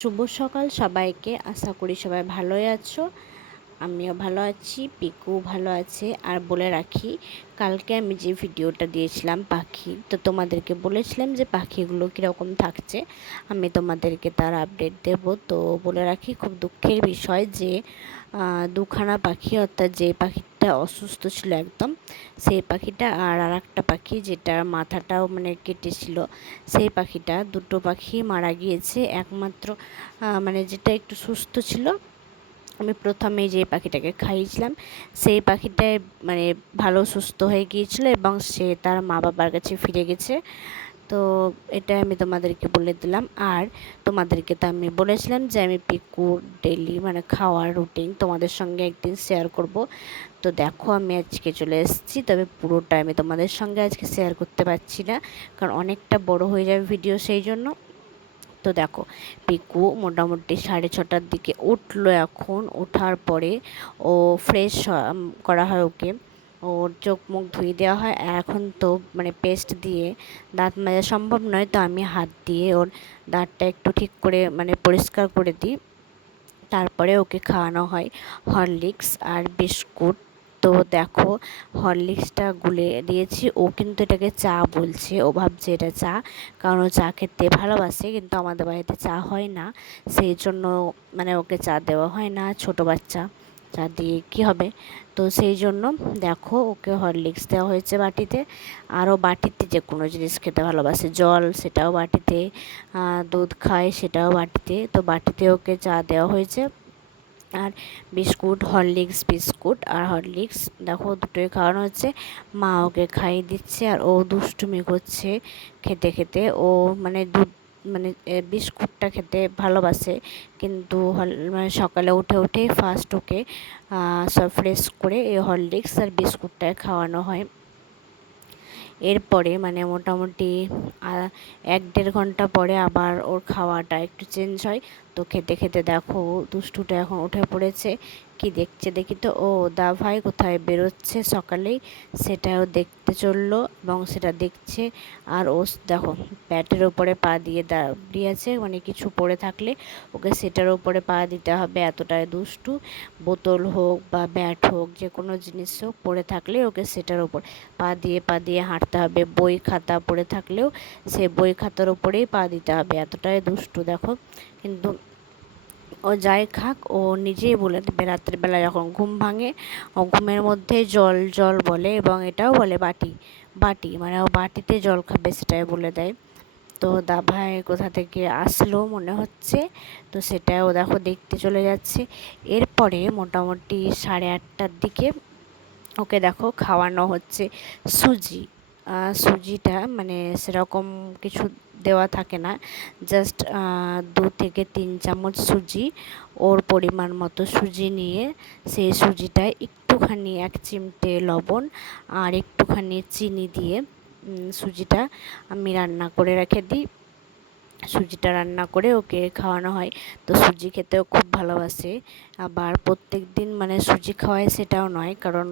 শুভ সকাল সবাইকে। আশা করি সবাই ভালোই আছো। আমিও ভালো আছি পিকু ভালো আছে। আর বলে রাখি, কালকে আমি যে ভিডিওটা দিয়েছিলাম পাখি, তো তোমাদেরকে বলেছিলাম যে পাখিগুলো কীরকম থাকছে। আমি তোমাদেরকে তার আপডেট দেব। তো বলে রাখি, খুব দুঃখের বিষয় যে দুখানা পাখি, অর্থাৎ যে পাখিটা অসুস্থ ছিল একদম, সেই পাখিটা আর আর একটা পাখি যেটার মাথাটাও মানে কেটেছিল সেই পাখিটা, দুটো পাখি মারা গিয়েছে। একমাত্র মানে যেটা একটু সুস্থ ছিল আমি প্রথমে যে পাখিটাকে খাইয়েছিলাম, সেই পাখিটাই মানে ভালো, সুস্থ হয়ে গিয়েছিল এবং সে তার মা বাবার কাছে ফিরে গেছে। তো এটা আমি তোমাদেরকে বলে দিলাম। আর তোমাদেরকে তো আমি বলেছিলাম যে আমি পিকু ডেলি মানে খাওয়ার রুটিন তোমাদের সঙ্গে একদিন শেয়ার করব। তো দেখো আমি আজকে চলে এসেছি, তবে পুরোটা আমি তোমাদের সঙ্গে আজকে শেয়ার করতে পারছি না, কারণ অনেকটা বড় হয়ে যাবে ভিডিও সেই জন্য। তো দেখো, পিকু মোটামুটি সাড়ে ছটার দিকে উঠল এখন, ওঠার পরে ও ফ্রেশ করা হয় ওকে। ওর চোখ মুখ ধুয়ে দেওয়া হয় এখন তো মানে পেস্ট দিয়ে দাঁত মাজা সম্ভব নয়, তো আমি হাত দিয়ে ওর দাঁতটা একটু ঠিক করে মানে পরিষ্কার করে দিই। তারপরে ওকে খাওয়ানো হয় হরলিক্স আর বিস্কুট। তো দেখো, হরলিক্সটা গুলে দিয়েছি। ও কিন্তু এটাকে চা বলছে, ও ভাবছে এটা চা, কারণ ও চা খেতে ভালোবাসে, কিন্তু আমাদের বাড়িতে চা হয় না। সেই জন্য মানে ওকে চা দেওয়া হয় না, ছোট বাচ্চা, চা দিয়ে কী হবে? তো সেই জন্য দেখো, ওকে হরলিক্স দেওয়া হয়েছে বাটিতে। আরও বাটিতে যে কোনো জিনিস খেতে ভালোবাসে, জল সেটাও বাটিতে দুধ খায় সেটাও বাটিতে। তো বাটিতে ওকে চা দেওয়া হয়েছে। আর বিস্কুট, হরলিক্স বিস্কুট আর হরলিক্স। দেখো, দুটোই খাওয়ানো হচ্ছে। মা ওকে খাইয়ে দিচ্ছে আর ও দুষ্টুমি করছে খেতে খেতে। ও মানে দুধ মানে বিস্কুটটা খেতে ভালোবাসে। কিন্তু মানে সকালে উঠে উঠে ফার্স্ট ওকে সব ফ্রেশ করে এই হরলিক্স আর বিস্কুটটা খাওয়ানো হয়। এরপরে মানে মোটামুটি এক দেড় ঘণ্টা পরে আবার ওর খাওয়াটা একটু চেঞ্জ হয়। তো খেতে খেতে দেখো দুষ্টুটা এখন উঠে পড়েছে। কি দেখছে? দেখি তো, ও দা ভাই কোথায় বেরোচ্ছে সকালেই? সেটাও দেখতে চলল এবং সেটা দেখছে। আর ও দেখো প্যাটের ওপরে পা দিয়ে দাঁড়িয়ে আছে মানে কিছু পড়ে থাকলে ওকে সেটার ওপরে পা দিতে হবে। এতটাই দুষ্টু। বোতল হোক বা ব্যাট হোক, যে কোনো জিনিস হোক, পড়ে থাকলে ওকে সেটার ওপর পা দিয়ে পা দিয়ে হাঁটতে হবে। বই খাতা পড়ে থাকলেও সে বই খাতার ওপরেই পা দিতে হবে। এতটাই দুষ্টু, দেখো। কিন্তু ও যাই খাক, ও নিজেই বলে দেবে রাত্রিবেলা যখন ঘুম ভাঙে। ও ঘুমের মধ্যে জল জল বলে এবং এটাও বলে বাটি বাটি মানে ও বাটিতে জল খাবে সেটাই বলে দেয়। তো দাভাই কোথা থেকে আসলো মনে হচ্ছে? তো সেটা ও দেখো দেখতে চলে যাচ্ছে। এরপরে মোটামুটি সাড়ে আটটার দিকে ওকে দেখো খাওয়ানো হচ্ছে সুজি। সুজিটা মানে সেরকম কিছু দেওয়া থাকে না। জাস্ট দু থেকে তিন চামচ সুজি, ওর পরিমাণ মতো সুজি নিয়ে সেই সুজিটা একটুখানি এক চিমটে লবণ আর একটুখানি চিনি দিয়ে সুজিটা আমি রান্না করে রেখে দিই। সুজিটা রান্না করে ওকে খাওয়ানো হয়। তো সুজি খেতেও খুব ভালোবাসে। আবার প্রত্যেক দিন মানে সুজি খাওয়ায় সেটাও নয়, কারণ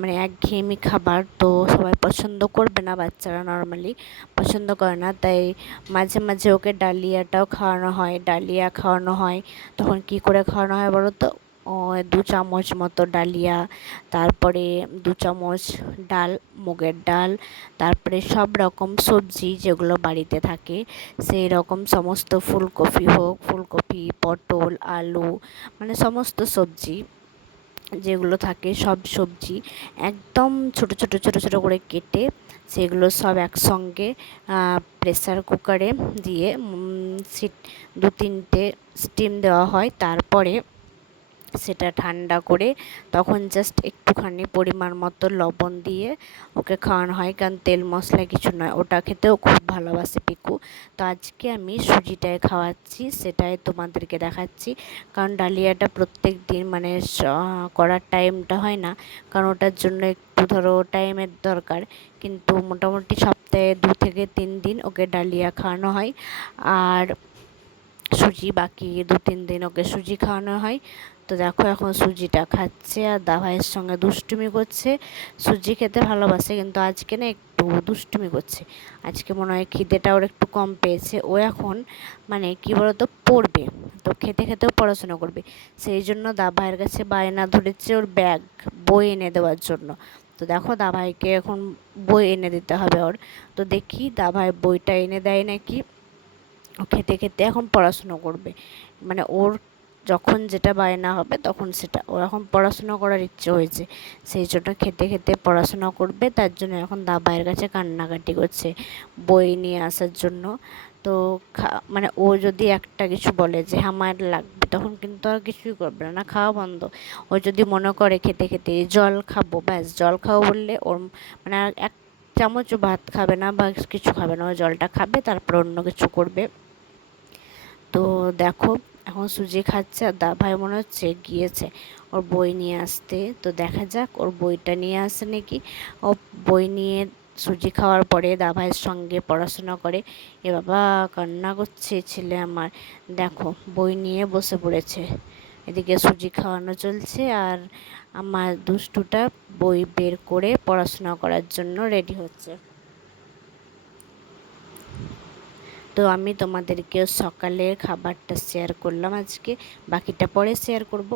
মানে একঘেয়েমি খাবার তো সবাই পছন্দ করবে না বাচ্চারা নর্মালি, পছন্দ করে না। তাই মাঝে মাঝে ওকে ডালিয়াটাও খাওয়ানো হয়, ডালিয়া খাওয়ানো হয়। তখন কি করে খাওয়ানো হয় বলো তো? দু চামচ মতো ডালিয়া, তারপরে দু চামচ ডাল, মুগের ডাল, তারপরে সব রকম সবজি যেগুলো বাড়িতে থাকে, সেই রকম সমস্ত ফুলকপি হোক, ফুলকপি, পটল, আলু মানে সমস্ত সবজি যেগুলো থাকে সব সবজি একদম ছোট ছোট ছোট ছোট করে কেটে সেগুলো সব একসঙ্গে প্রেসার কুকারে দিয়ে দু তিনটে স্টিম দেওয়া হয়, তারপরে সেটা ঠান্ডা করে তখন জাস্ট একটুখানি পরিমাণ মতো লবণ দিয়ে ওকে খাওয়ানো হয়। কারণ তেল মশলা কিছু নয়, ওটা খেতেও খুব ভালোবাসে পিকু। তো আজকে আমি সুজিটাই খাওয়াচ্ছি, সেটাই তোমাদেরকে দেখাচ্ছি। কারণ ডালিয়াটা প্রত্যেক দিন মানে করার টাইমটা হয় না, কারণ ওটার জন্য একটু ধরো টাইমের দরকার। কিন্তু মোটামুটি সপ্তাহে দু থেকে তিন দিন ওকে ডালিয়া খাওয়ানো হয়। আর সুজি বাকি দু তিন দিন ওকে সুজি খাওয়ানো হয়। তো দেখো এখন সুজিটা খাচ্ছে আর দাভাইয়ের সঙ্গে দুষ্টুমি করছে। সুজি খেতে ভালোবাসে কিন্তু আজকে না একটু দুষ্টুমি করছে। আজকে মনে হয় খিদেটা ওর একটু কম পেয়েছে। ও এখন মানে কী বলতো পড়বে। তো খেতে খেতেও পড়াশোনা করবে। সেই জন্য দাভাইয়ের কাছে বায়না ধরেছে ওর ব্যাগ, বই এনে দেওয়ার জন্য। তো দেখো দাভাইকে এখন বই এনে দিতে হবে ওর। তো দেখি দাভাই বইটা এনে দেয় নাকি। খেতে খেতে এখন পড়াশুনো করবে। মানে ওর যখন যেটা বায়না হবে তখন সেটা। ও এখন পড়াশোনা করার ইচ্ছে হয়েছে। সেই জন্য খেতে খেতে পড়াশোনা করবে। তার জন্য এখন দাবাইয়ের কাছে কান্নাকাটি করছে বই নিয়ে আসার জন্য। তো মানে ও যদি একটা কিছু বলে যে আমার লাগবে, তখন কিন্তু আর কিছুই করবে না। খাওয়া বন্ধ। ও যদি মনে করে খেতে খেতে জল খাব, ব্যাস, জল খাব বললে ওর মানে এক চামচ ভাত খাবে না বা কিছু খাবে না। ও জলটা খাবে, তারপর অন্য কিছু করবে। দেখো, এখন সুজি খাচ্ছে আর দা ভাই মনে হচ্ছে গিয়েছে। ওর বই নিয়ে আসতে। তো দেখা যাক, ওর বইটা নিয়ে আসে নাকি? ও বই নিয়ে সুজি খাওয়ার পরে দা ভাইয়ের সঙ্গে পড়াশোনা করে। এ বাবা, কান্না করছে ছেলে আমার। দেখো, বই নিয়ে বসে পড়েছে। এদিকে সুজি খাওয়ানো চলছে আর আমার দুষ্টুটা বই বের করে পড়াশোনা করার জন্য রেডি হচ্ছে। তো আমি তোমাদেরকে সকালের খাবারটা শেয়ার করলাম আজকে। বাকিটা পরে শেয়ার করব।